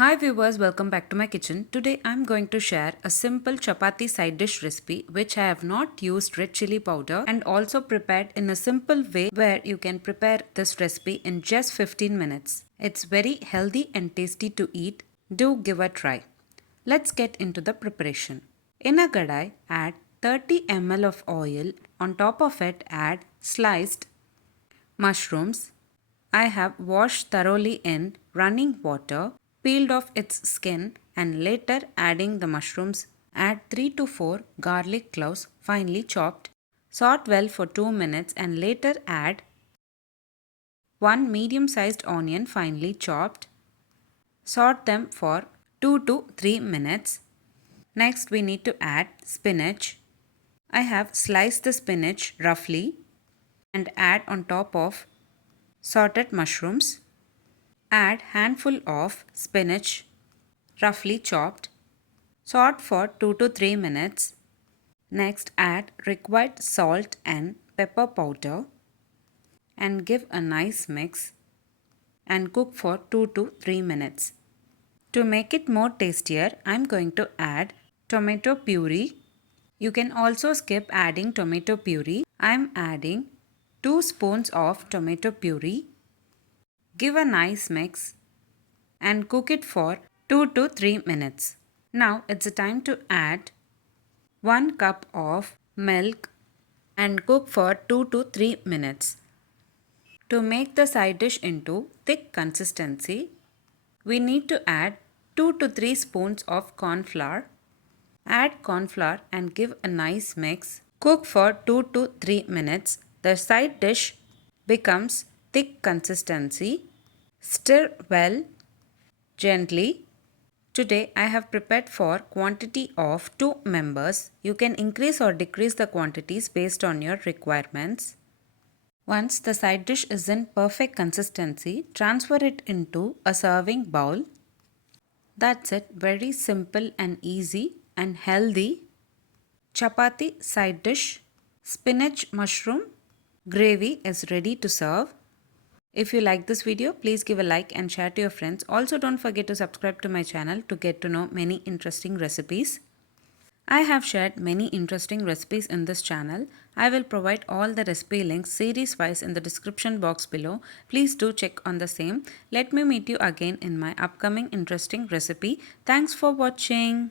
Hi viewers, welcome back to my kitchen. Today I'm going to share a simple chapathi side dish recipe which I have not used red chili powder and also prepared in a simple way where you can prepare this recipe in just 15 minutes. It's very healthy and tasty to eat. Do give a try. Let's get into the preparation. In a kadai, add 30 ml of oil. On top of it, add sliced mushrooms. I have washed thoroughly in running water, peeled off its skin, and later adding the mushrooms. Add 3 to 4 garlic cloves finely chopped. Saute well for 2 minutes and later add 1 medium sized onion finely chopped. Saute them for 2 to 3 minutes. Next, we need to add spinach. I have sliced the spinach roughly and add on top of sorted mushrooms. Add handful of spinach roughly chopped. Saute for 2 to 3 minutes. Next add required salt and pepper powder and give a nice mix and cook for 2 to 3 minutes. To make it more tastier, I am going to add tomato puree. You can also skip adding tomato puree. I am adding 2 spoons of tomato puree. Give a nice mix and cook it for 2 to 3 minutes. Now it's the time to add 1 cup of milk and cook for 2 to 3 minutes. To make the side dish into thick consistency, we need to add 2 to 3 spoons of corn flour. Add corn flour and give a nice mix. Cook for 2 to 3 minutes. The side dish becomes thick consistency. Stir well, gently. Today I have prepared for quantity of 2 members. You can increase or decrease the quantities based on your requirements. Once the side dish is in perfect consistency, transfer it into a serving bowl. That's it, very simple and easy and healthy chapati side dish. Spinach mushroom gravy is ready to serve. If you like this video, please give a like and share to your friends. Also, don't forget to subscribe to my channel to get to know many interesting recipes. I have shared many interesting recipes in this channel. I will provide all the recipe links series wise in the description box below. Please do check on the same. Let me meet you again in my upcoming interesting recipe. Thanks for watching.